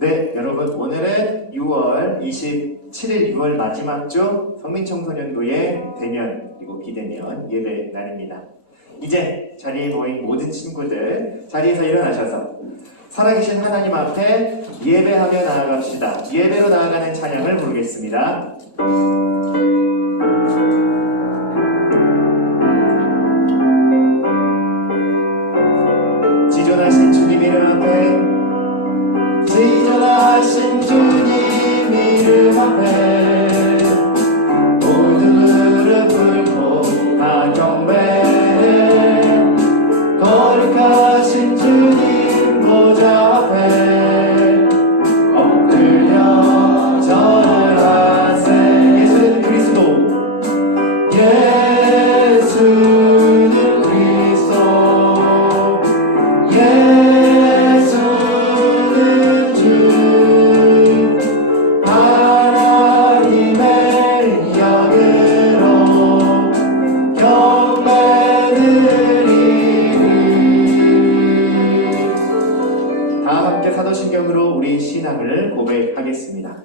네, 여러분 오늘은 6월 27일 6월 마지막 주 성민청소년부의 대면 그리고 비대면 예배 날입니다. 이제 자리에 모인 모든 친구들 자리에서 일어나셔서 살아계신 하나님 앞에 예배하며 나아갑시다. 예배로 나아가는 찬양을 부르겠습니다. 지존하신 주님 이름 앞에 지존하신 주님 이름 앞에 모든 무릎 꿇고 다 경배해 거룩하신 주님 보좌 앞에 엎드려 절하세. 예수는 그리스도 예수는 그리스도 예수는 주 하나님의 영으로 경배드리리. 다 함께 사도신경으로 우리 신앙을 고백하겠습니다.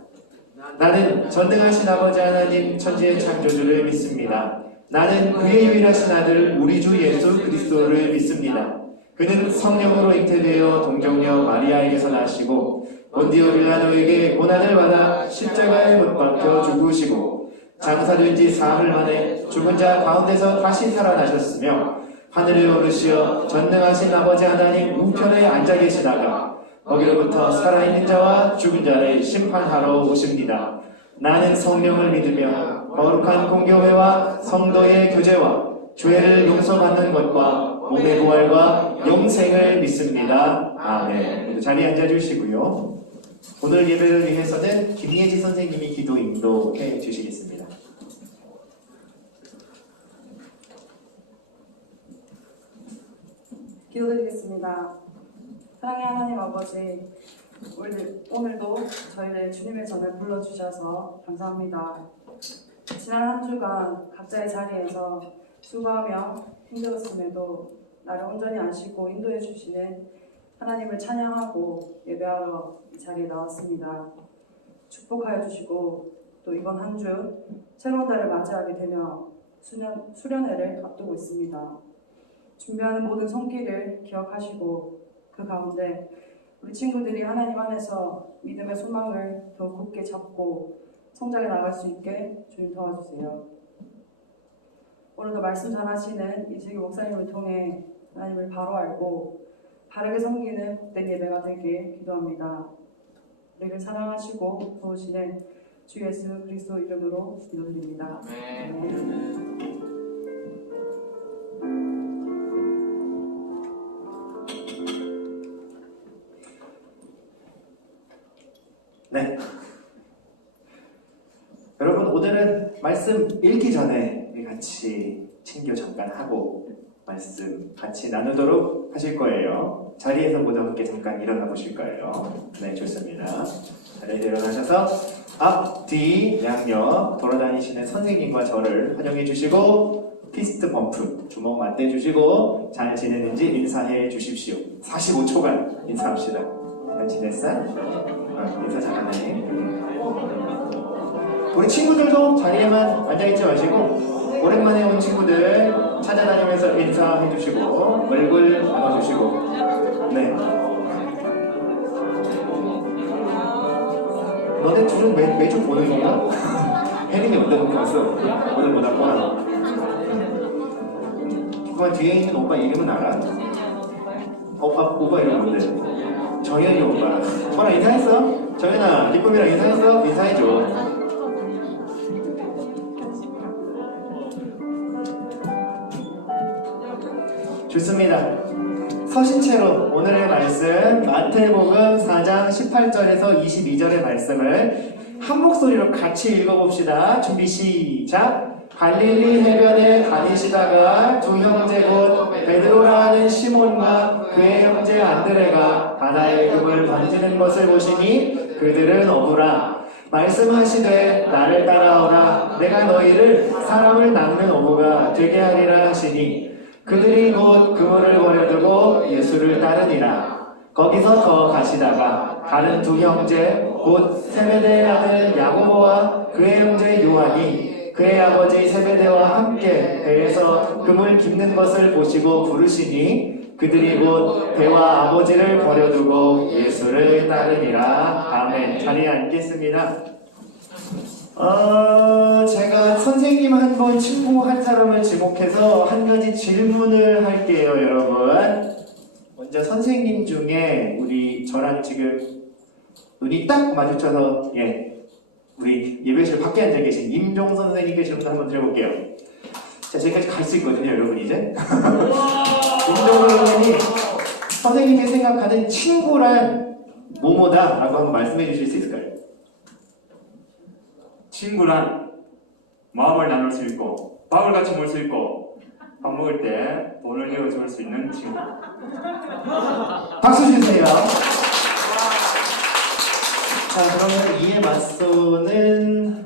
나는 전능하신 아버지 하나님 천지의 창조주를 믿습니다. 나는 그의 유일하신 아들 우리 주 예수 그리스도를 믿습니다. 그는 성령으로 잉태되어 동정녀 마리아에게서 나시고 본디오 빌라도에게 고난을 받아 십자가에 못 박혀 죽으시고 장사된 지 사흘 만에 죽은 자 가운데서 다시 살아나셨으며 하늘에 오르시어 전능하신 아버지 하나님 우편에 앉아 계시다가 거기로부터 살아있는 자와 죽은 자를 심판하러 오십니다. 나는 성령을 믿으며 거룩한 공교회와 성도의 교제와 죄를 용서받는 것과 몸의 부활과 영생을 믿습니다. 아멘. 모두 자리에 앉아주시고요. 오늘 예배를 위해서는 김예지 선생님이 기도 인도해 주시겠습니다. 기도드리겠습니다. 사랑의 하나님 아버지, 오늘도 저희를 주님의 전에 불러주셔서 감사합니다. 지난 한 주간 각자의 자리에서 수고하며 힘들었음에도 나를 온전히 아시고 인도해 주시는 하나님을 찬양하고 예배하러 이 자리에 나왔습니다. 축복하여 주시고 또 이번 한 주 새로운 달을 맞이하게 되며 수련회를 앞두고 있습니다. 준비하는 모든 손길을 기억하시고 그 가운데 우리 친구들이 하나님 안에서 믿음의 소망을 더욱 굳게 잡고 성장해 나갈 수 있게 주님 도와주세요. 오늘도 말씀 전하시는 이슬기 목사님을 통해 하나님을 바로 알고 바르게 섬기는 복된 예배가 되길 기도합니다. 우리를 사랑하시고 도우시는 주 예수 그리스도 이름으로 기도드립니다. 아멘. 네. 여러분 오늘은 말씀 읽기 전에 우리 같이 친교 잠깐 하고 말씀 같이 나누도록 하실 거예요. 자리에서 모두 함께 잠깐 일어나 보실 거예요. 네, 좋습니다. 자리에 일어나셔서 앞, 뒤, 양옆 돌아다니시는 선생님과 저를 환영해 주시고 피스트 범프 주먹 맞대 주시고 잘 지내는지 인사해 주십시오. 45초간 인사합시다. 잘 지냈어? 인사 잘하네. 우리 친구들도 자리에만 앉아있지 마시고 오랜만에 온 친구들 찾아다니면서 인사해 주시고 얼굴 나눠주시고. 네. 너네 둘은 매주 보는 거야? 혜린이 어떤 거 봤어? 오늘 못 왔구나. 그만 뒤에 있는 오빠 이름은 알아? 오빠 이름 뭔데? 정현이 오빠. 오빠랑 인사했어? 정현아, 기쁨이랑 인사했어? 인사해줘. 좋습니다. 서신체로 오늘의 말씀 마태복음 4장 18절에서 22절의 말씀을 한 목소리로 같이 읽어봅시다. 준비 시작. 갈릴리 해변에 다니시다가 두 형제 곧 베드로라 하는 시몬과 그의 형제 안드레가 바다에 금을 던지는 것을 보시니 그들은 어부라. 말씀하시되 나를 따라오라. 내가 너희를 사람을 낚는 어부가 되게 하리라 하시니 그들이 곧 그물을 버려두고 예수를 따르니라. 거기서 더 가시다가 다른 두 형제 곧 세베대의 아들 야고보와 그의 형제 요한이 그의 아버지 세베대와 함께 배에서 금을 깁는 것을 보시고 부르시니 그들이 곧 배와 아버지를 버려두고 예수를 따르니라. 아멘. 자리에 앉겠습니다. 제가 선생님 한 분, 친구 한 사람을 지목해서 한 가지 질문을 할게요, 여러분. 먼저 선생님 중에 우리 저랑 지금 눈이 딱 마주쳐서 우리 예배실 밖에 앉아 계신 임종 선생님께 질문 한번 드려볼게요. 자, 저기까지 갈 수 있거든요, 여러분 이제. 임종 선생님이 선생님이 생각하는 친구란 뭐뭐다라고 한번 말씀해 주실 수 있을까요? 친구란 마음을 나눌 수 있고 밥을 같이 먹을 수 있고 밥 먹을 때 돈을 내어줄 수 있는 친구. 박수 주세요. 자, 그러면 이에 맞서는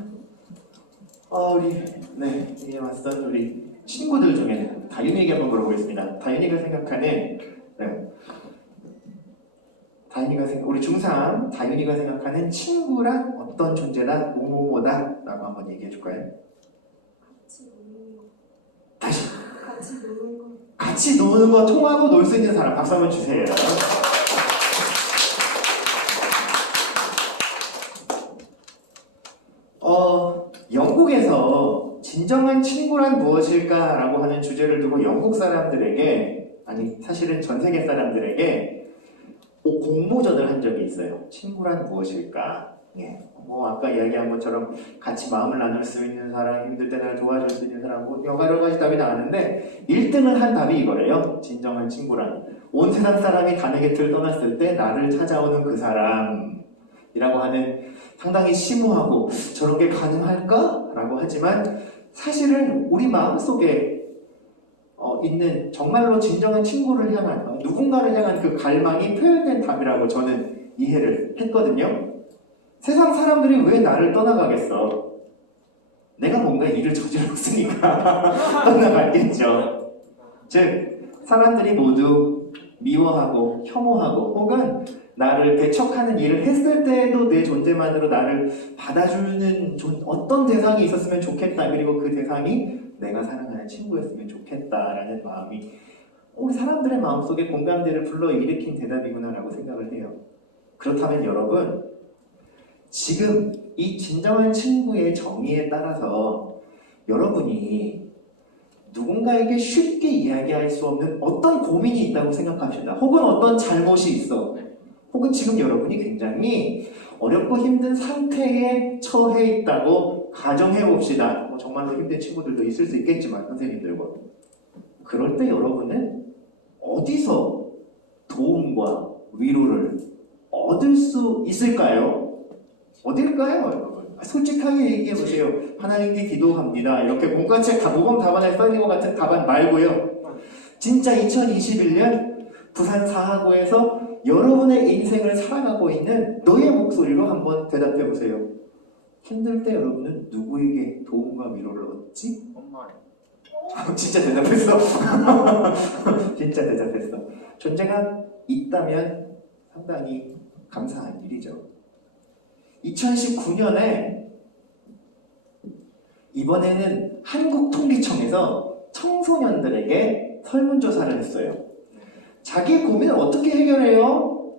이에 맞선 우리 친구들 중에는 다윤이에게 한번 물어보겠습니다. 다윤이가 생각하는 우리 중3 다윤이가 생각하는 친구란 어떤 존재다, 뭐뭐뭐다라고 한번 얘기해 줄까요? 같이 노는 거. 다시. 같이 노는 거. 같이 노는 거, 통하고 놀 수 있는 사람. 박수 한번 주세요. 영국에서 진정한 친구란 무엇일까라고 하는 주제를 두고 영국 사람들에게, 아니 사실은 전 세계 사람들에게 공모전을 한 적이 있어요. 친구란 무엇일까? 아까 이야기한 것처럼 같이 마음을 나눌 수 있는 사람, 힘들 때 나를 도와줄 수 있는 사람, 여러 가지 답이 나왔는데 1등을 한 답이 이거래요. 진정한 친구란 온 세상 사람이 다 내 곁을 떠났을 때 나를 찾아오는 그 사람이라고 하는, 상당히 심오하고 저런 게 가능할까? 라고 하지만 사실은 우리 마음속에 있는 정말로 진정한 친구를 향한, 누군가를 향한 그 갈망이 표현된 답이라고 저는 이해를 했거든요. 세상 사람들이 왜 나를 떠나가겠어? 내가 뭔가 일을 저질렀으니까 떠나갔겠죠. 즉 사람들이 모두 미워하고 혐오하고 혹은 나를 배척하는 일을 했을 때에도 내 존재만으로 나를 받아주는 어떤 대상이 있었으면 좋겠다. 그리고 그 대상이 내가 사랑하는 친구였으면 좋겠다라는 마음이 우리 사람들의 마음속에 공감대를 불러일으킨 대답이구나라고 생각을 해요. 그렇다면 여러분, 지금 이 진정한 친구의 정의에 따라서 여러분이 누군가에게 쉽게 이야기할 수 없는 어떤 고민이 있다고 생각합시다. 혹은 어떤 잘못이 있어. 혹은 지금 여러분이 굉장히 어렵고 힘든 상태에 처해 있다고 가정해 봅시다. 정말로 힘든 친구들도 있을 수 있겠지만 선생님들과. 그럴 때 여러분은 어디서 도움과 위로를 얻을 수 있을까요? 어딜까요, 여러분? 솔직하게 얘기해 보세요. 하나님께 기도합니다. 이렇게 공과책 모범 답안에 써있는 것 같은 답안 말고요. 진짜 2021년 부산 사하구에서 여러분의 인생을 살아가고 있는 너의 목소리로 한번 대답해 보세요. 힘들 때 여러분은 누구에게 도움과 위로를 얻지? 엄마. 진짜 대답했어. 진짜 대답했어. 존재가 있다면 상당히 감사한 일이죠. 2019년에 이번에는 한국통계청에서 청소년들에게 설문조사를 했어요. 자기의 고민을 어떻게 해결해요?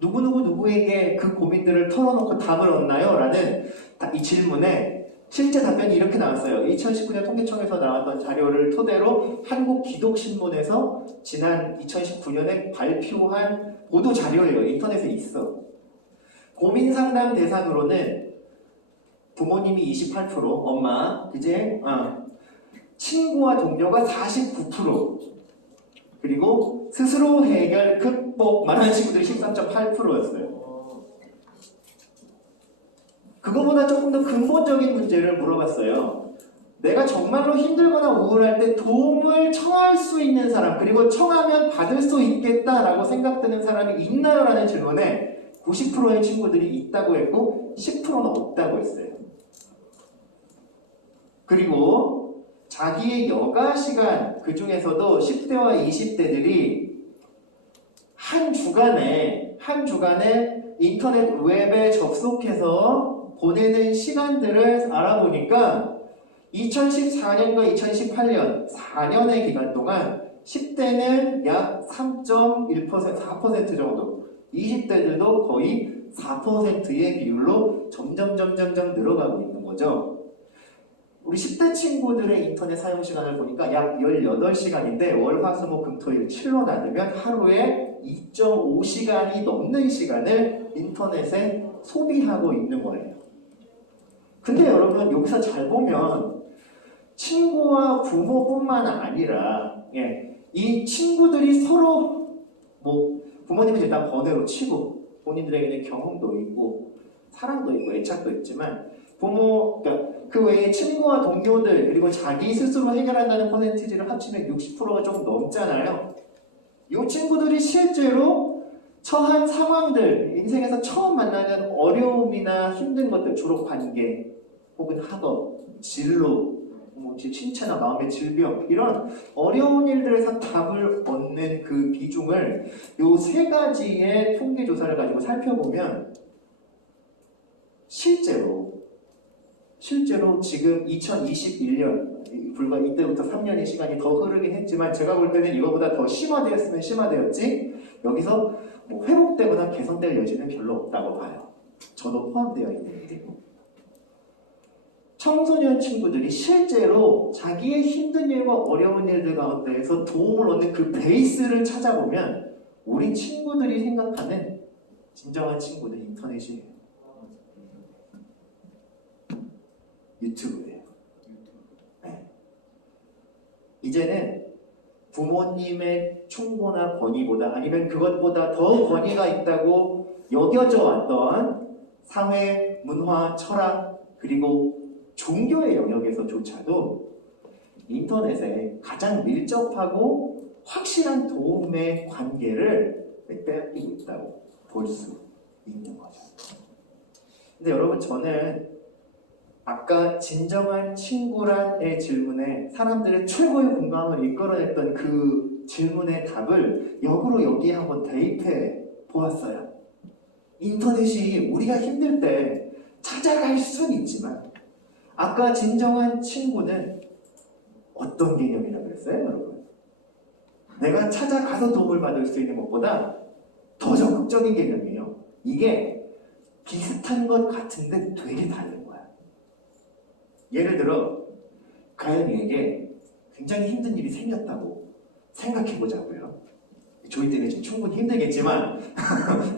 누구에게 그 고민들을 털어놓고 답을 얻나요? 라는 이 질문에 실제 답변이 이렇게 나왔어요. 2019년 통계청에서 나왔던 자료를 토대로 한국기독신문에서 지난 2019년에 발표한 보도 자료예요. 인터넷에 있어. 고민 상담 대상으로는 부모님이 28%, 엄마, 그제? 친구와 동료가 49%, 그리고 스스로 해결, 극복, 말하는 친구들이 13.8%였어요. 그거보다 조금 더 근본적인 문제를 물어봤어요. 내가 정말로 힘들거나 우울할 때 도움을 청할 수 있는 사람, 그리고 청하면 받을 수 있겠다라고 생각되는 사람이 있나요? 라는 질문에 90%의 친구들이 있다고 했고 10%는 없다고 했어요. 그리고 자기의 여가 시간, 그 중에서도 10대와 20대들이 한 주간에 인터넷 웹에 접속해서 보내는 시간들을 알아보니까 2014년과 2018년 4년의 기간 동안 10대는 약 3.1%, 4% 정도, 20대들도 거의 4%의 비율로 점점 늘어가고 있는 거죠. 우리 10대 친구들의 인터넷 사용 시간을 보니까 약 18시간인데 월화수목금토일 7로 나누면 하루에 2.5시간이 넘는 시간을 인터넷에 소비하고 있는 거예요. 근데 여러분 여기서 잘 보면 친구와 부모뿐만 아니라 이 친구들이 서로 부모님은 일단 번외로 치고 본인들에게는 경험도 있고 사랑도 있고 애착도 있지만 그러니까 그 외에 친구와 동료들 그리고 자기 스스로 해결한다는 퍼센티지를 합치면 60%가 조금 넘잖아요. 이 친구들이 실제로 처한 상황들, 인생에서 처음 만나는 어려움이나 힘든 것들, 졸업관계 혹은 학업, 진로, 신체나 마음의 질병 이런 어려운 일들에서 답을 얻는 그 비중을 이 세 가지의 통계 조사를 가지고 살펴보면 실제로 지금 2021년 불과 이때부터 3년의 시간이 더 흐르긴 했지만 제가 볼 때는 이거보다 더 심화되었으면 심화되었지 여기서 회복되거나 개선될 여지는 별로 없다고 봐요. 저도 포함되어 있는 일이고 청소년 친구들이 실제로 자기의 힘든 일과 어려운 일들 가운데에서 도움을 얻는 그 베이스를 찾아보면 우리 친구들이 생각하는 진정한 친구는 인터넷이에요. 유튜브예요. 네. 이제는 부모님의 충고나 권위보다 아니면 그것보다 더 권위가 있다고 여겨져 왔던 사회, 문화, 철학 그리고 종교의 영역에서조차도 인터넷에 가장 밀접하고 확실한 도움의 관계를 빼앗기고 있다고 볼 수 있는 거죠. 근데 여러분 저는 아까 진정한 친구란의 질문에 사람들의 최고의 공감을 이끌어냈던 그 질문의 답을 역으로 여기에 한번 대입해 보았어요. 인터넷이 우리가 힘들 때 찾아갈 수는 있지만 아까 진정한 친구는 어떤 개념이라고 그랬어요, 여러분? 내가 찾아가서 도움을 받을 수 있는 것보다 더 적극적인 개념이에요. 이게 비슷한 것 같은데 되게 다른 거야. 예를 들어 가연이에게 굉장히 힘든 일이 생겼다고 생각해보자고요. 조이 때문에 지금 충분히 힘들겠지만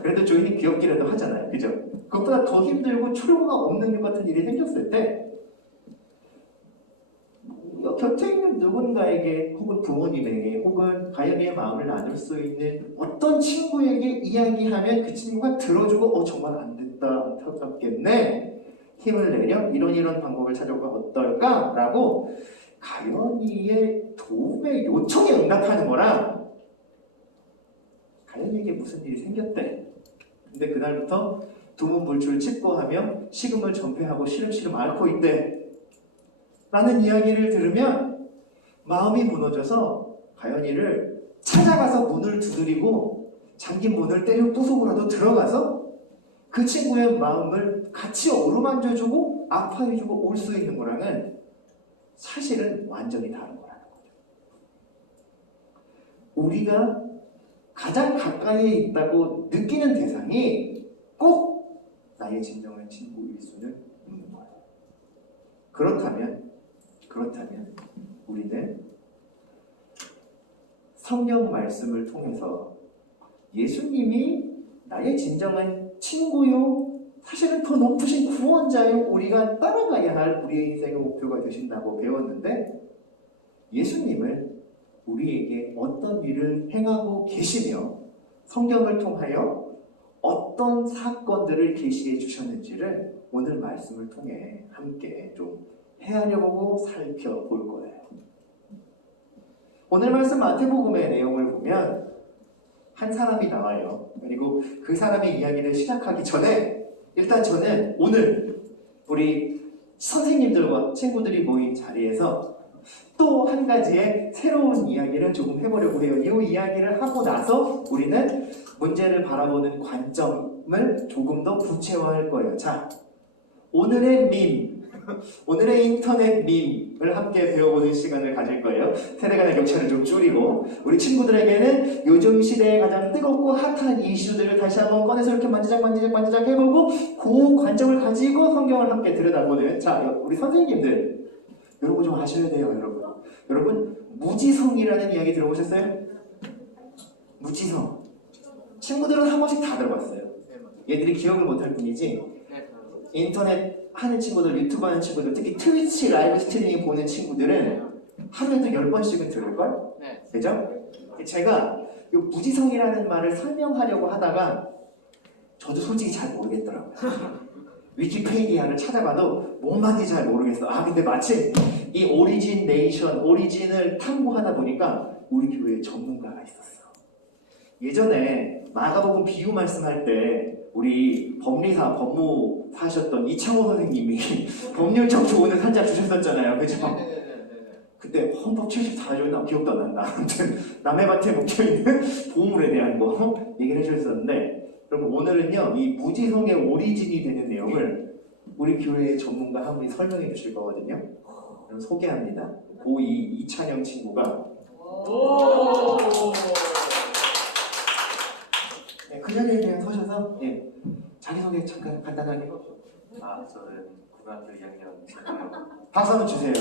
그래도 조이는 귀엽기라도 하잖아요. 그죠? 그것보다 더 힘들고 출구가 없는 것 같은 일이 생겼을 때 곁에 있는 누군가에게 혹은 부모님에게 혹은 가연이의 마음을 나눌 수 있는 어떤 친구에게 이야기하면 그 친구가 들어주고 정말 안 됐다 안타깝겠네 힘을 내려 이런 방법을 찾아보면 어떨까? 라고 가연이의 도움의 요청에 응답하는 거랑 가연이에게 무슨 일이 생겼대 근데 그날부터 두문불출 칩고하며 식음을 전폐하고 시름시름 앓고 있대 라는 이야기를 들으면 마음이 무너져서 가연이를 찾아가서 문을 두드리고 잠긴 문을 때려 부수고라도 들어가서 그 친구의 마음을 같이 어루만져주고 아파해주고 올 수 있는 거랑은 사실은 완전히 다른 거라는 거죠. 우리가 가장 가까이에 있다고 느끼는 대상이 꼭 나의 진정한 친구일 수는 있는 거예요. 그렇다면 우리는 성경 말씀을 통해서 예수님이 나의 진정한 친구요 사실은 더 높으신 구원자요 우리가 따라가야 할 우리의 인생의 목표가 되신다고 배웠는데 예수님을 우리에게 어떤 일을 행하고 계시며 성경을 통하여 어떤 사건들을 계시해 주셨는지를 오늘 말씀을 통해 함께 좀 헤아려보고 살펴볼 거예요. 오늘 말씀 마태복음의 내용을 보면 한 사람이 나와요. 그리고 그 사람의 이야기를 시작하기 전에 일단 저는 오늘 우리 선생님들과 친구들이 모인 자리에서 또 한 가지의 새로운 이야기를 조금 해보려고 해요. 이 이야기를 하고 나서 우리는 문제를 바라보는 관점을 조금 더 구체화할 거예요. 자, 오늘의 밈, 오늘의 인터넷 밈을 함께 배워보는 시간을 가질 거예요. 세대 간의 격차를 좀 줄이고 우리 친구들에게는 요즘 시대에 가장 뜨겁고 핫한 이슈들을 다시 한번 꺼내서 이렇게 만지작 해보고 그 관점을 가지고 성경을 함께 들여다보는, 자, 우리 선생님들 이런 거 좀 아셔야 돼요. 여러분 무지성이라는 이야기 들어보셨어요? 무지성. 친구들은 한 번씩 다 들어봤어요. 얘들이 기억을 못할 뿐이지 인터넷 하는 친구들, 유튜브 하는 친구들, 특히 트위치 라이브 스트리밍 보는 친구들은 하루에도 10번씩은 들을걸? 그죠? 제가 이 무지성이라는 말을 설명하려고 하다가 저도 솔직히 잘 모르겠더라고요. 위키페디아를 찾아봐도 뭔 말인지 잘 모르겠어. 근데 마침 이 오리지네이션, 오리진을 탐구하다 보니까 우리 교회에 전문가가 있었어. 예전에 마가복음 비유 말씀할 때 우리 법리사, 법무사 하셨던 이창호 선생님이 법률적 조언을 살짝 주셨었잖아요. 그죠? 그때 헌법 74조였나 기억도 안 난다. 아무튼 남의 밭에 묵혀있는 보물에 대한 거 얘기를 해주셨었는데, 그럼 오늘은요 이 무지성의 오리진이 되는 내용을 우리 교회의 전문가 한 분이 설명해 주실 거거든요. 그럼 소개합니다. 고2 이찬영 친구가 그 자리에 그냥 서셔서 자기소개 잠깐 간단하게. 저는 고등학교 2학년 진학하고 박수 한번 주세요.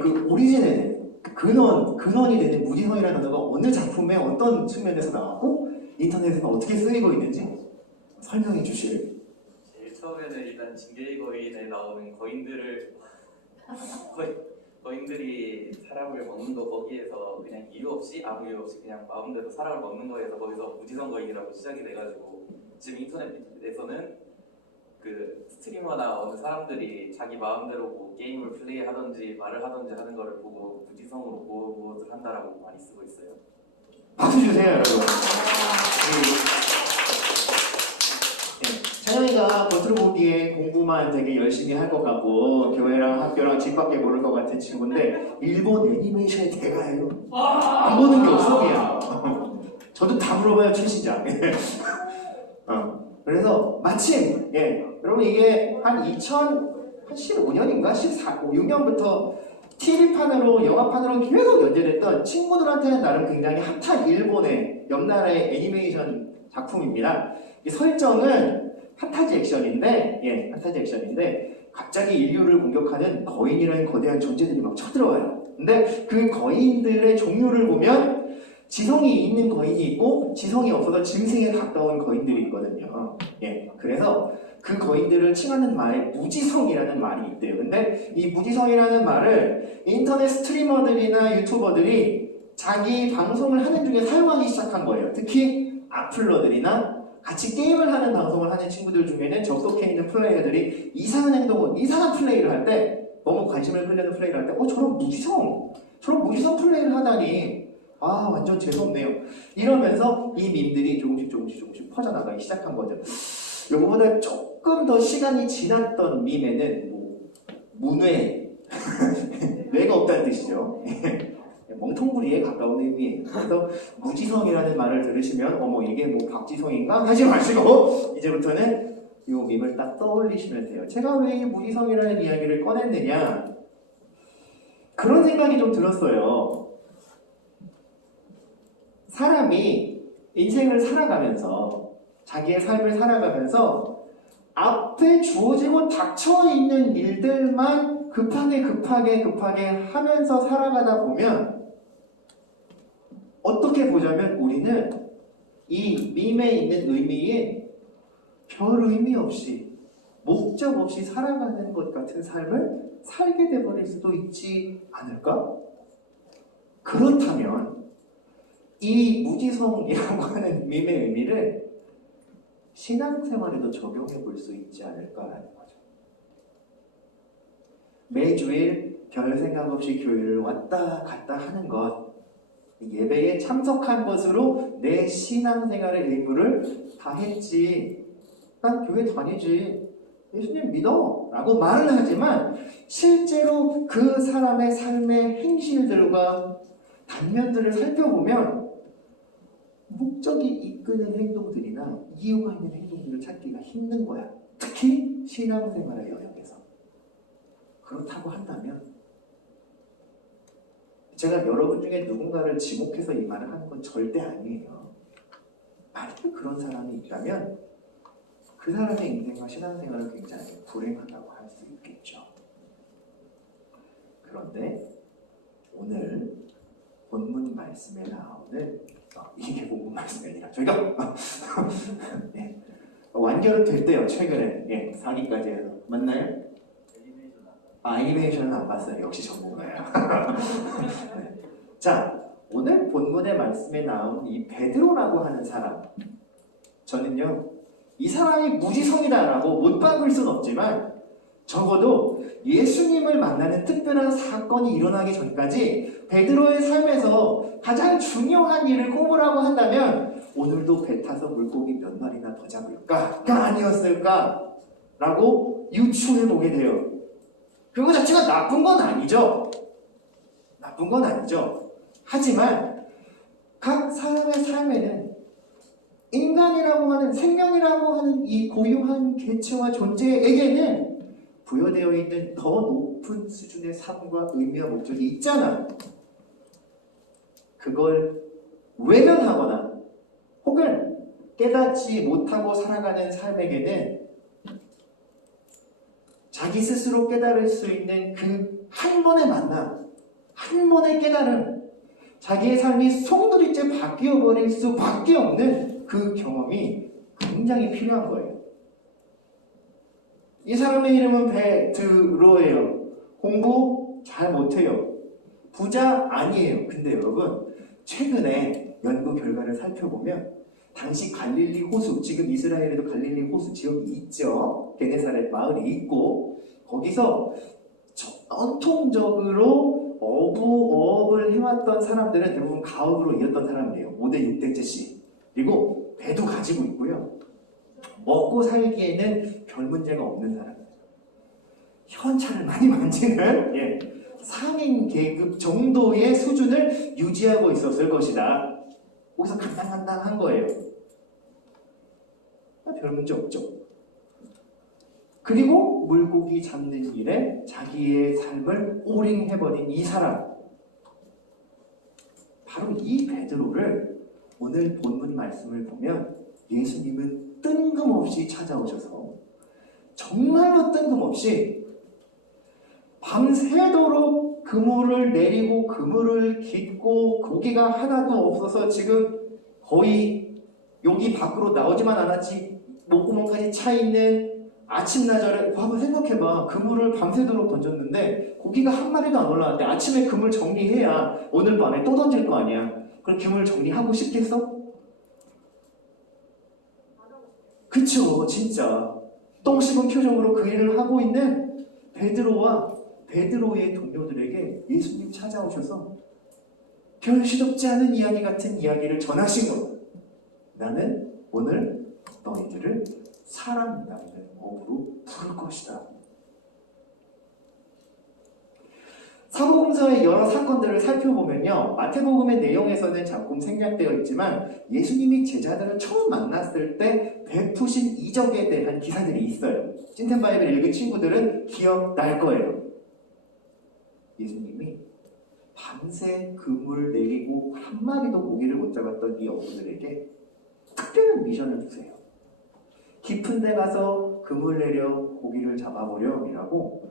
그 오리진의 근원이 되는 무지성이라는 단어가 어느 작품에 어떤 측면에서 나왔고 인터넷에는 어떻게 쓰이고 있는지 설명해 주실. 제일 처음에는 일단 징계의 거인에 나오는 거인들이 사람을 먹는 거, 거기에서 그냥 이유 없이 아무 이유 없이 그냥 마음대로 사람을 먹는 거에서 거기서 무지성 거인이라고 시작이 돼가지고 지금 인터넷에서는 그 스트리머나 어느 사람들이 자기 마음대로 뭐 게임을 플레이하던지 말을 하던지 하는 거를 보고 무지성으로 무엇을 한다라고 많이 쓰고 있어요. 박수 주세요, 여러분. 찬영이가 겉으로 보기에 공부만 되게 열심히 할 것 같고 교회랑 학교랑 집 밖에 모를 것 같은 친구인데 일본 애니메이션의 대가예요. 안 보는 게 없어 그냥. 저도 다 물어봐요, 최시작. 그래서 마침 여러분 이게 한 2015년인가 6년부터 TV판으로 영화판으로 계속 연재됐던 친구들한테는 나름 굉장히 핫한 일본의 옆나라의 애니메이션 작품입니다. 이 설정은 판타지 액션인데 갑자기 인류를 공격하는 거인이라는 거대한 존재들이 막 쳐들어와요. 근데 그 거인들의 종류를 보면 지성이 있는 거인이 있고 지성이 없어서 짐승에 가까운 거인들이 있거든요. 그래서 그 거인들을 칭하는 말에 무지성이라는 말이 있대요. 근데 이 무지성이라는 말을 인터넷 스트리머들이나 유튜버들이 자기 방송을 하는 중에 사용하기 시작한 거예요. 특히 악플러들이나 같이 게임을 하는 방송을 하는 친구들 중에는 접속해 있는 플레이어들이 이상한 행동을, 이상한 플레이를 할 때, 너무 관심을 끌려는 플레이를 할 때 저런 무지성 플레이를 하다니 완전 재수없네요. 이러면서 이 밈들이 조금씩 퍼져나가기 시작한 거죠. 요거보다 조금 더 시간이 지났던 밈에는 문외 뇌가 없다는 뜻이죠. 멍텅구리에 가까운 의미예요. 그래서 무지성이라는 말을 들으시면 이게 박지성인가? 하지 마시고 이제부터는 이 밈을 딱 떠올리시면 돼요. 제가 왜 이 무지성이라는 이야기를 꺼냈느냐, 그런 생각이 좀 들었어요. 사람이 인생을 살아가면서, 자기의 삶을 살아가면서 앞에 주어지고 닥쳐있는 일들만 급하게 하면서 살아가다 보면 어떻게 보자면 우리는 이 밈에 있는 의미에 별 의미 없이 목적 없이 살아가는 것 같은 삶을 살게 돼버릴 수도 있지 않을까? 그렇다면 이 무지성이라고 하는 밈의 의미를 신앙생활에도 적용해 볼 수 있지 않을까라는 거죠. 매주일 별 생각 없이 교회를 왔다 갔다 하는 것, 예배에 참석한 것으로 내 신앙생활의 의무를 다했지. 난 교회 다니지. 예수님 믿어. 있어 라고 말을 하지만 실제로 그 사람의 삶의 행실들과 단면들을 살펴보면 목적이 이끄는 행동들이나 이유가 있는 행동들을 찾기가 힘든 거야. 특히 신앙생활의 영역에서. 그렇다고 한다면 제가 여러분 중에 누군가를 지목해서 이 말을 하는 건 절대 아니에요. 만약에 그런 사람이 있다면 그 사람의 인생과 신앙생활은 굉장히 불행하다고 할 수 있겠죠. 그런데 오늘 본문 말씀에 나오는 이게 본문 말씀이 아니라 저희가 네, 완결은 됐대요. 최근에 4기까지 해서 맞나요? 애니메이션은 안 봤어요. 역시 전문가예요. 네. 자, 오늘 본문의 말씀에 나온 이 베드로라고 하는 사람, 저는요 이 사람이 무지성이다라고 못 박을 수는 없지만 적어도 예수님을 만나는 특별한 사건이 일어나기 전까지 베드로의 삶에서 가장 중요한 일을 꼽으라고 한다면 오늘도 배 타서 물고기 몇 마리나 더 잡을까가 아니었을까 라고 유추해보게 돼요. 그거 자체가 나쁜 건 아니죠. 나쁜 건 아니죠. 하지만 각 사람의 삶에는 인간이라고 하는, 생명이라고 하는 이 고유한 개체와 존재에게는 부여되어 있는 더 높은 수준의 삶과 의미와 목적이 있잖아. 그걸 외면하거나 혹은 깨닫지 못하고 살아가는 삶에게는 자기 스스로 깨달을 수 있는 그 한 번의 만남, 한 번의 깨달음, 자기의 삶이 송두리째 바뀌어버릴 수밖에 없는 그 경험이 굉장히 필요한 거예요. 이 사람의 이름은 베드로예요. 공부 잘 못해요. 부자 아니에요. 근데 여러분, 최근에 연구 결과를 살펴보면 당시 갈릴리 호수, 지금 이스라엘에도 갈릴리 호수 지역이 있죠. 게네사렛 마을이 있고 거기서 전통적으로 어부업을 해왔던 사람들은 대부분 가업으로 이었던 사람이에요. 5대 6대째씩. 그리고 배도 가지고 있고요. 먹고 살기에는 별 문제가 없는 사람이에요. 현찰을 많이 만지는 상인 계급 정도의 수준을 유지하고 있었을 것이다. 거기서 간당간당한 거예요. 별 문제 없죠. 그리고 물고기 잡는 일에 자기의 삶을 올인해버린 이 사람, 바로 이 베드로를 오늘 본문 말씀을 보면 예수님은 뜬금없이 찾아오셔서 정말로 뜬금없이 밤새도록 그물을 내리고 그물을 깃고 고기가 하나도 없어서 지금 거의 여기 밖으로 나오지만 않았지 목구멍까지 차 있는 아침나절에 한번 생각해봐. 그물을 밤새도록 던졌는데 고기가 한 마리도 안 올라왔는데 아침에 그물 정리해야 오늘 밤에 또 던질 거 아니야. 그럼 그물 정리하고 싶겠어? 그쵸, 진짜 똥 씹은 표정으로 그 일을 하고 있는 베드로와 베드로의 동료들에게 예수님 찾아오셔서 별 시덥지 않은 이야기 같은 이야기를 전하신 거예요. 나는 오늘 너희들을 사람 낚는 업으로 부를 것이다. 사복음서의 여러 사건들을 살펴보면요, 마태복음의 내용에서는 잠깐 생략되어 있지만 예수님이 제자들을 처음 만났을 때 베푸신 이적에 대한 기사들이 있어요. 찐텐바이블 읽은 친구들은 기억날 거예요. 예수님이 밤새 그물 내리고 한 마리도 고기를 못 잡았던 이 어부들에게 특별한 미션을 주세요. 깊은 데 가서 그물 내려 고기를 잡아보렴이라고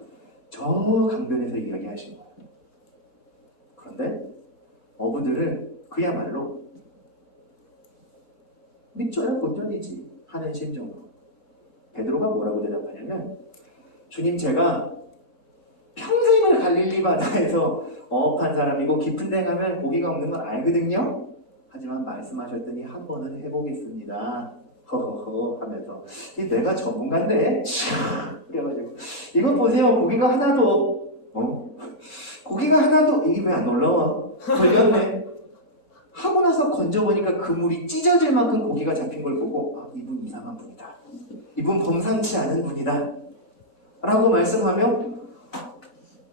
저 강변에서 이야기하신 거예요. 그런데 어부들은 그야말로 믿져야 본전이지 하는 심정으로 베드로가 뭐라고 대답하냐면, 주님, 제가 평생을 갈릴리 바다에서 어업한 사람이고 깊은 데 가면 고기가 없는 건 알거든요. 하지만 말씀하셨더니 한 번은 해보겠습니다. 허허허 하면서 내가 전문가인데 그래가지고 이거 보세요. 고기가 하나도 고기가 하나도 이게 왜 안 올라와? 걸렸네. 하고 나서 건져보니까 그물이 찢어질 만큼 고기가 잡힌 걸 보고 이분 이상한 분이다. 이분 범상치 않은 분이다. 라고 말씀하며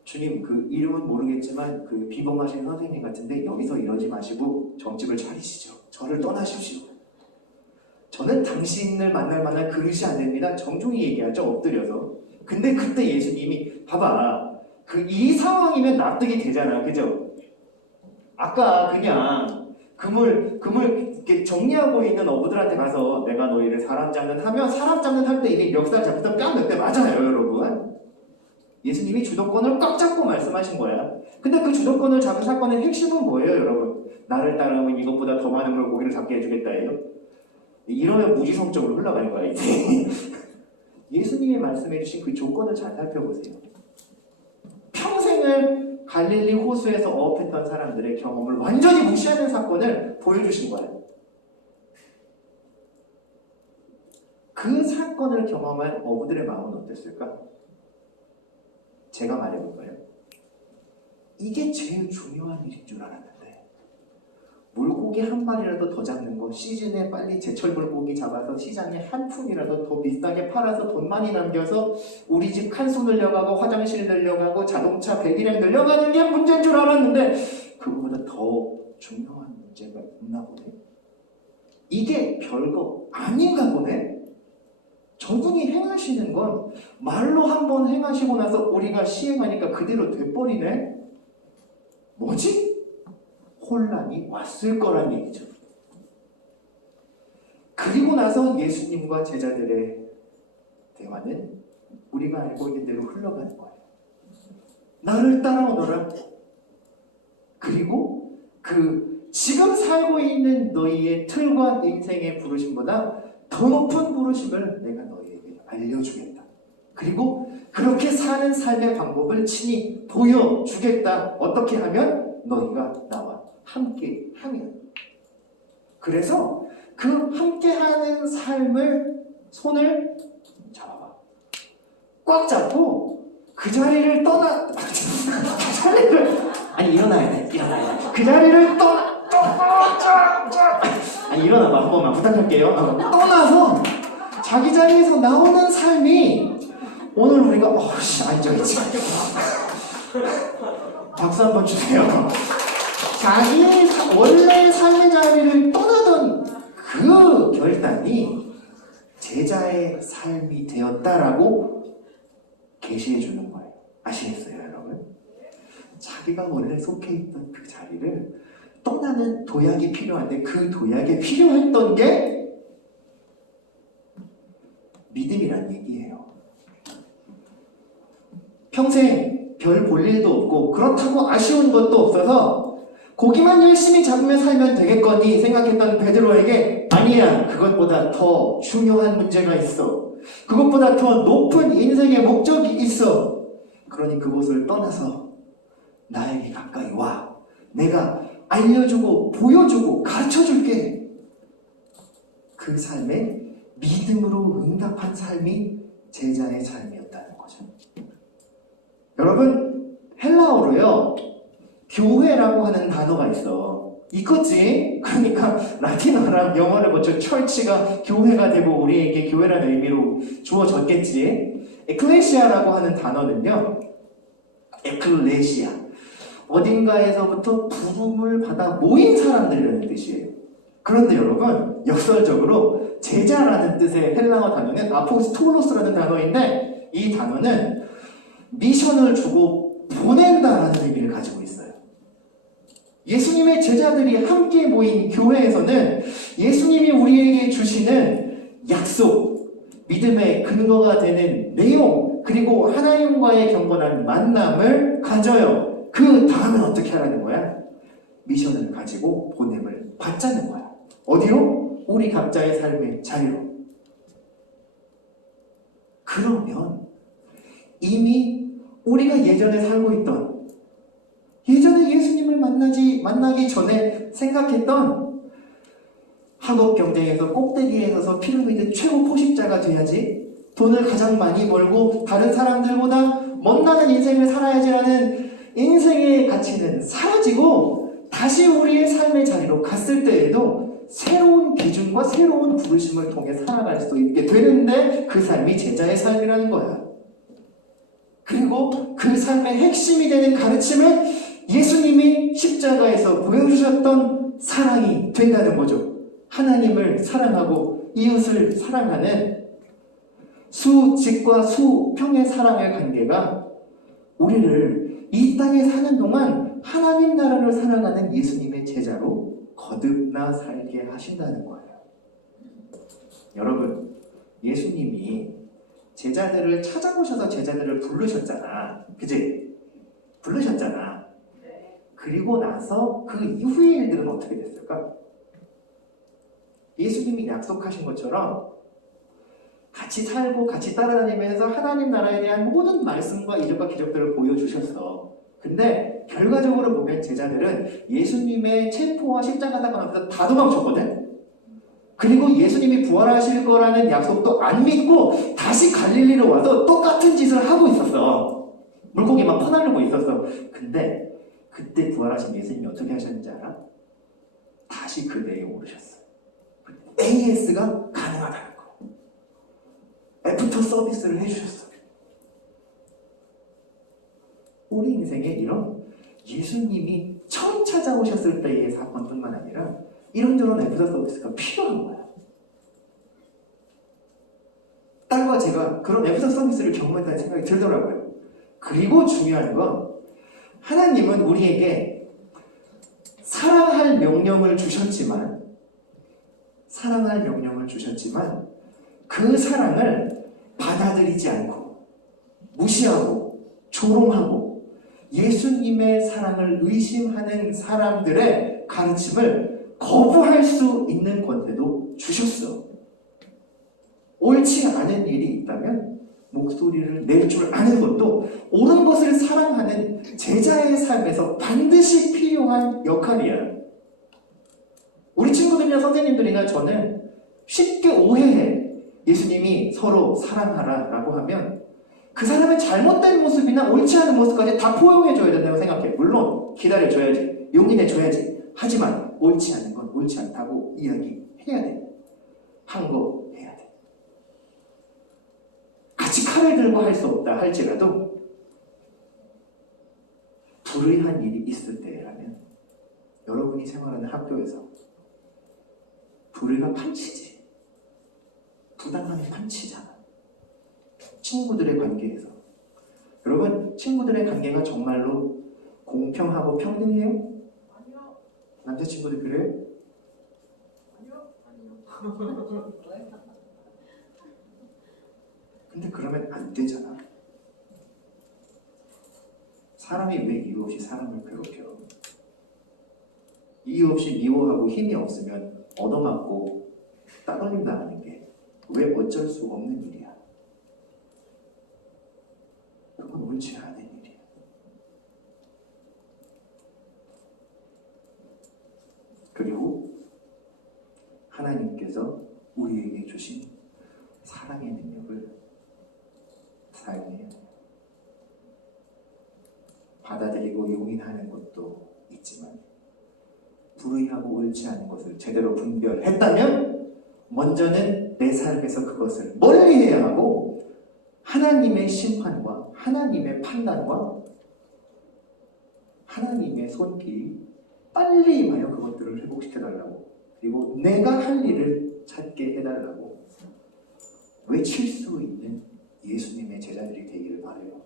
주님 그 이름은 모르겠지만 그 비범하신 선생님 같은데 여기서 이러지 마시고 정직을 차리시죠. 저를 떠나십시오. 저는 당신을 만날 만한 그릇이 안 됩니다. 정중히 얘기하죠. 엎드려서. 근데 그때 예수님이 봐봐. 이 상황이면 납득이 되잖아. 그죠? 아까 그냥 그물 이렇게 정리하고 있는 어부들한테 가서 내가 너희를 사람 잡는 하면 사람 잡는 할 때 이게 멱살 잡혔다 뺨 몇 대 맞아요, 여러분. 예수님이 주도권을 꽉 잡고 말씀하신 거야. 근데 그 주도권을 잡은 사건의 핵심은 뭐예요, 여러분? 나를 따르면 이것보다 더 많은 물고기를 잡게 해주겠다예요. 이러면 무지성적으로 흘러가는 거야, 이제. 예수님이 말씀해주신 그 조건을 잘 살펴보세요. 평생을 갈릴리 호수에서 어업했던 사람들의 경험을 완전히 무시하는 사건을 보여주신 거예요. 그 사건을 경험한 어부들의 마음은 어땠을까? 제가 말해볼까요? 이게 제일 중요한 일인 줄 알았는데 물고기 한 마리라도 더 잡는 거, 시즌에 빨리 제철 물고기 잡아서 시장에 한 푼이라도 더 비싸게 팔아서 돈 많이 남겨서 우리 집 칸수 늘려가고 화장실 늘려가고 자동차 배기량 늘려가는 게 문제인 줄 알았는데 그거보다 더 중요한 문제가 있나 보네. 이게 별거 아닌가 보네. 저분이 행하시는 건 말로 한번 행하시고 나서 우리가 시행하니까 그대로 돼버리네. 뭐지? 혼란이 왔을 거란 얘기죠. 그리고 나서 예수님과 제자들의 대화는 우리가 알고 있는 대로 흘러가는 거예요. 나를 따라오너라. 그리고 그 지금 살고 있는 너희의 틀과 인생의 부르심보다 더 높은 부르심을 내가 너희에게 알려주겠다. 그리고 그렇게 사는 삶의 방법을 친히 보여주겠다. 어떻게 하면? 너희가 나와 함께 하면. 그래서 그 함께하는 삶을 손을 잡아봐. 꽉 잡고 그 자리를 떠나. 그 자리를 아니 일어나야 돼. 일어나야 돼. 그 자리를 아니 일어나봐. 한 번만 부탁할게요. 떠나서 자기 자리에서 나오는 삶이 오늘 우리가 앉아있지. 박수 한번 주세요. 자기의 원래 삶의 자리를 떠나던 그 결단이 제자의 삶이 되었다라고 계시해 주는 거예요. 아시겠어요, 여러분? 자기가 원래 속해 있던 그 자리를 떠나는 도약이 필요한데 그 도약에 필요했던 게 믿음이란 얘기예요. 평생 별 볼 일도 없고 그렇다고 아쉬운 것도 없어서 고기만 열심히 잡으며 살면 되겠거니 생각했던 베드로에게 아니야, 그것보다 더 중요한 문제가 있어. 그것보다 더 높은 인생의 목적이 있어. 그러니 그곳을 떠나서 나에게 가까이 와. 내가 알려주고 보여주고 가르쳐줄게. 그 삶에 믿음으로 응답한 삶이 제자의 삶이었다는 거죠. 여러분, 헬라어로요 교회라고 하는 단어가 있어. 있겠지? 그러니까 라틴어랑 영어를 거쳐 철치가 교회가 되고 우리에게 교회라는 의미로 주어졌겠지. 에클레시아라고 하는 단어는요, 에클레시아, 어딘가에서부터 부름을 받아 모인 사람들이라는 뜻이에요. 그런데 여러분, 역설적으로 제자라는 뜻의 헬라어 단어는 아포스톨로스라는 단어인데 이 단어는 미션을 주고 보낸다라는 의미를 가지고 있어요. 예수님의 제자들이 함께 모인 교회에서는 예수님이 우리에게 주시는 약속, 믿음의 근거가 되는 내용, 그리고 하나님과의 경건한 만남을 가져요. 그 다음에 어떻게 하라는 거야? 미션을 가지고 보냄을 받자는 거야. 어디로? 우리 각자의 삶의 자리로. 그러면 이미 우리가 예전에 살고 있던, 예전에 예수님을 만나기 전에 생각했던 학업 경쟁에서 꼭대기에 서서 피라미드 최고 포식자가 돼야지, 돈을 가장 많이 벌고 다른 사람들보다 멋나는 인생을 살아야지라는 인생의 가치는 사라지고 다시 우리의 삶의 자리로 갔을 때에도 새로운 기준과 새로운 부르심을 통해 살아갈 수 있게 되는데 그 삶이 제자의 삶이라는 거야. 그 삶의 핵심이 되는 가르침을 예수님이 십자가에서 보여주셨던 사랑이 된다는 거죠. 하나님을 사랑하고 이웃을 사랑하는 수직과 수평의 사랑의 관계가 우리를 이 땅에 사는 동안 하나님 나라를 살아가는 예수님의 제자로 거듭나 살게 하신다는 거예요. 여러분, 예수님이 제자들을 찾아오셔서 제자들을 부르셨잖아. 그지? 부르셨잖아. 그리고 나서 그 이후의 일들은 어떻게 됐을까? 예수님이 약속하신 것처럼 같이 살고 같이 따라다니면서 하나님 나라에 대한 모든 말씀과 이적과 기적들을 보여주셨어. 근데 결과적으로 보면 제자들은 예수님의 체포와 십자가 사건 앞에서 다 도망쳤거든? 그리고 예수님이 부활하실 거라는 약속도 안 믿고 다시 갈릴리로 와서 똑같은 짓을 하고 있었어. 물고기 막 퍼나르고 있었어. 근데 그때 부활하신 예수님이 어떻게 하셨는지 알아? 다시 그 배에 오르셨어. AS가 가능하다는 거. 애프터 서비스를 해주셨어. 우리 인생에 이런 예수님이 처음 찾아오셨을 때의 사건뿐만 아니라 이런저런 애프터 서비스가 필요한 거야. 딸과 제가 그런 애프터 서비스를 경험했다는 생각이 들더라고요. 그리고 중요한 건 하나님은 우리에게 사랑할 명령을 주셨지만 그 사랑을 받아들이지 않고 무시하고 조롱하고 예수님의 사랑을 의심하는 사람들의 가르침을 거부할 수 있는 권세도 주셨어. 옳지 않은 일이 있다면 목소리를 낼 줄 아는 것도 옳은 것을 사랑하는 제자의 삶에서 반드시 필요한 역할이야. 우리 친구들이나 선생님들이나 저는 쉽게 오해해. 예수님이 서로 사랑하라 라고 하면 그 사람의 잘못된 모습이나 옳지 않은 모습까지 다 포용해줘야 된다고 생각해. 물론 기다려줘야지, 용인해줘야지. 하지만 옳지 않은 건 옳지 않다고 이야기해야 돼. 한 거 해야 돼. 같이 칼을 들고 할 수 없다 할지라도 불의한 일이 있을 때라면 여러분이 생활하는 학교에서 불의가 판치지. 부당함이 판치잖아. 친구들의 관계에서. 여러분, 친구들의 관계가 정말로 공평하고 평등해요? 아니요. 남자친구들 그래요? 아니요. 근데 그러면 안 되잖아. 사람이 왜 이유 없이 사람을 괴롭혀? 이유 없이 미워하고 힘이 없으면 얻어맞고 따돌림 당하는 게 왜 어쩔 수 없는 일이야? 그건 옳지 않은 일이야. 그리고 하나님께서 우리에게 주신 사랑의 능력을 사용해야 해요. 받아들이고 용인하는 것도 있지만 불의하고 옳지 않은 것을 제대로 분별했다면 먼저는 내 삶에서 그것을 멀리해야 하고 하나님의 심판과 하나님의 판단과 하나님의 손길이 빨리 임하여 그것들을 회복시켜달라고, 그리고 내가 할 일을 찾게 해달라고 외칠 수 있는 예수님의 제자들이 되기를 바라요.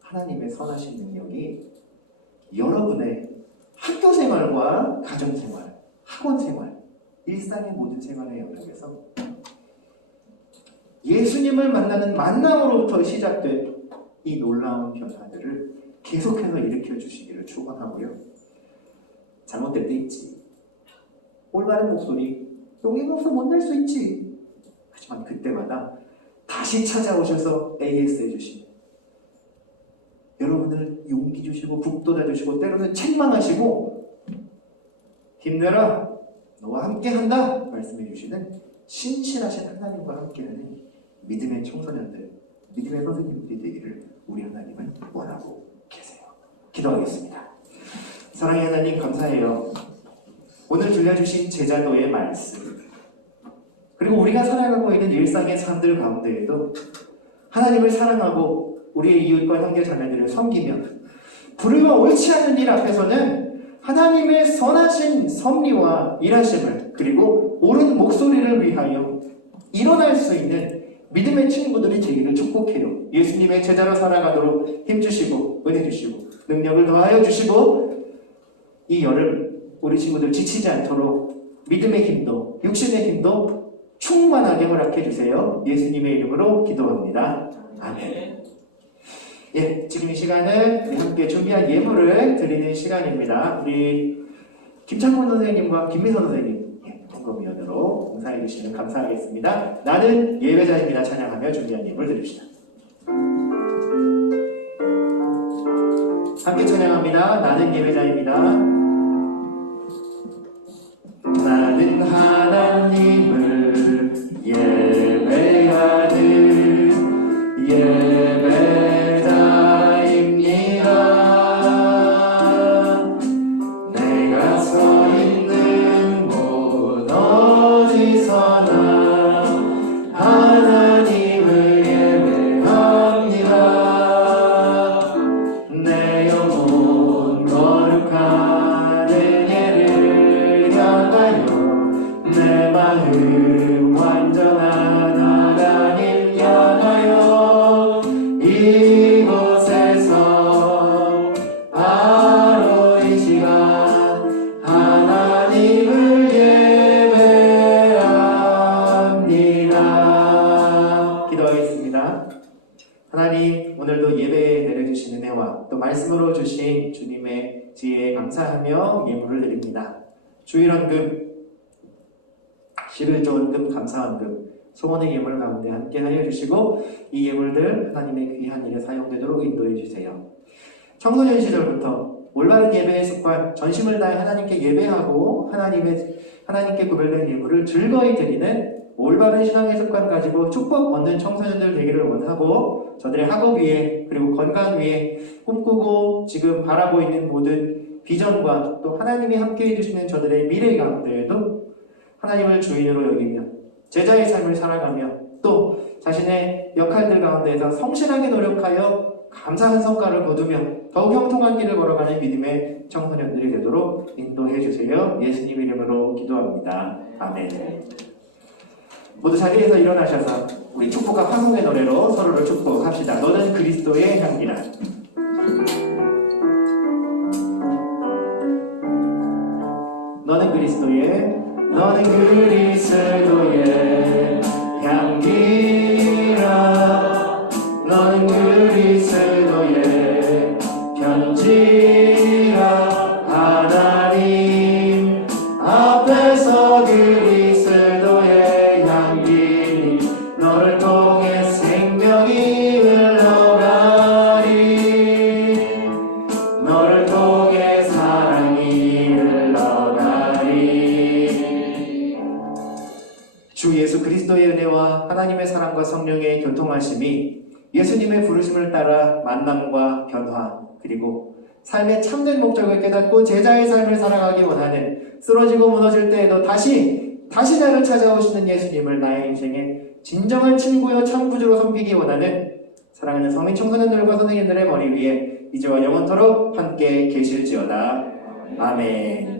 하나님의 선하신 능력이 여러분의 학교 생활과 가정 생활, 학원 생활, 일상의 모든 생활의 영역에서 예수님을 만나는 만남으로부터 시작된 이 놀라운 변화들을 계속해서 일으켜 주시기를 축원하고요. 잘못될 때 있지. 올바른 목소리, 용기가 없어 못 낼 수 있지. 하지만 그때마다 다시 찾아오셔서 AS 해주시고 여러분을 용기 주시고 북돋아 주시고 때로는 책망하시고 힘내라, 너와 함께한다 말씀해 주시는 신실하신 하나님과 함께하는 믿음의 청소년들, 믿음의 선생님들이 되기를 우리 하나님은 원하고 계세요. 기도하겠습니다. 사랑의 하나님, 감사해요. 오늘 들려주신 제자도의 말씀, 그리고 우리가 살아가고 있는 일상의 삶들 가운데에도 하나님을 사랑하고 우리의 이웃과 형제 자매들을 섬기며 불의와 옳지 않은 일 앞에서는 하나님의 선하신 섭리와 일하심을 그리고 옳은 목소리를 위하여 일어날 수 있는 믿음의 친구들이 되기를 축복해요. 예수님의 제자로 살아가도록 힘주시고 은혜 주시고 능력을 더하여 주시고 이 여름 우리 친구들 지치지 않도록 믿음의 힘도 육신의 힘도 충만하게 허락해 주세요. 예수님의 이름으로 기도합니다. 아멘. 예, 지금 이 시간은 우리 함께 준비한 예물을 드리는 시간입니다. 우리 김창곤 선생님과 김미선 선생님 헌금위원으로 봉사해 주시면 감사하겠습니다. 나는 예배자입니다. 찬양하며 준비한 예물 드립시다. 함께 찬양합니다. 나는 예배자입니다. 나는 하나님을 예배하는 예배자입니다. 내가 서 있는 곳 어디서나 하나님을 예배합니다. 내 영혼 거룩하는 예를 향하여 내 마음 완전한 하나님 향하여 이곳에서 바로 이 시간 하나님을 예배합니다. 기도하겠습니다. 하나님, 오늘도 예배에 내려주신 은혜와 또 말씀으로 주신 주님의 지혜에 감사하며 예물을 드립니다. 주일헌금 11조 헌금, 감사헌금, 소원의 예물 가운데 함께 하여 주시고 이 예물들 하나님의 귀한 일에 사용되도록 인도해 주세요. 청소년 시절부터 올바른 예배의 습관, 전심을 다해 하나님께 예배하고 하나님께 구별된 예물을 즐거이 드리는 올바른 신앙의 습관 가지고 축복 얻는 청소년들 되기를 원하고 저들의 학업 위에 그리고 건강 위에 꿈꾸고 지금 바라고 있는 모든 비전과 또 하나님이 함께 해주시는 저들의 미래 가운데에도 하나님을 주인으로 여기며 제자의 삶을 살아가며 또 자신의 역할들 가운데에서 성실하게 노력하여 감사한 성과를 거두며 더욱 형통한 길을 걸어가는 믿음의 청소년들이 되도록 인도해 주세요. 예수님 이름으로 기도합니다. 아멘. 모두 자리에서 일어나셔서 우리 축복과 화성의 노래로 서로를 축복합시다. 너는 그리스도의 향기라. 너는 그리스도의 향기라. 너는 그리스도의 편지라. 하나님 앞에서 그리스도의 향기 너를 통해 생명이 흘러가리. 너를 통해 사랑이 흘러가리. 주 예수 그리스도의 은혜와 하나님의 사랑과 성령의 교통하심이 예수님의 부르심을 따라 만남과 변화 그리고 삶의 참된 목적을 깨닫고 제자의 삶을 살아가기 원하는 쓰러지고 무너질 때에도 다시 나를 찾아오시는 예수님을 나의 인생의 진정한 친구여 참 구주로 섬기기 원하는 사랑하는 성인 청소년들과 선생님들의 머리 위에 이제와 영원토록 함께 계실지어다. 아멘.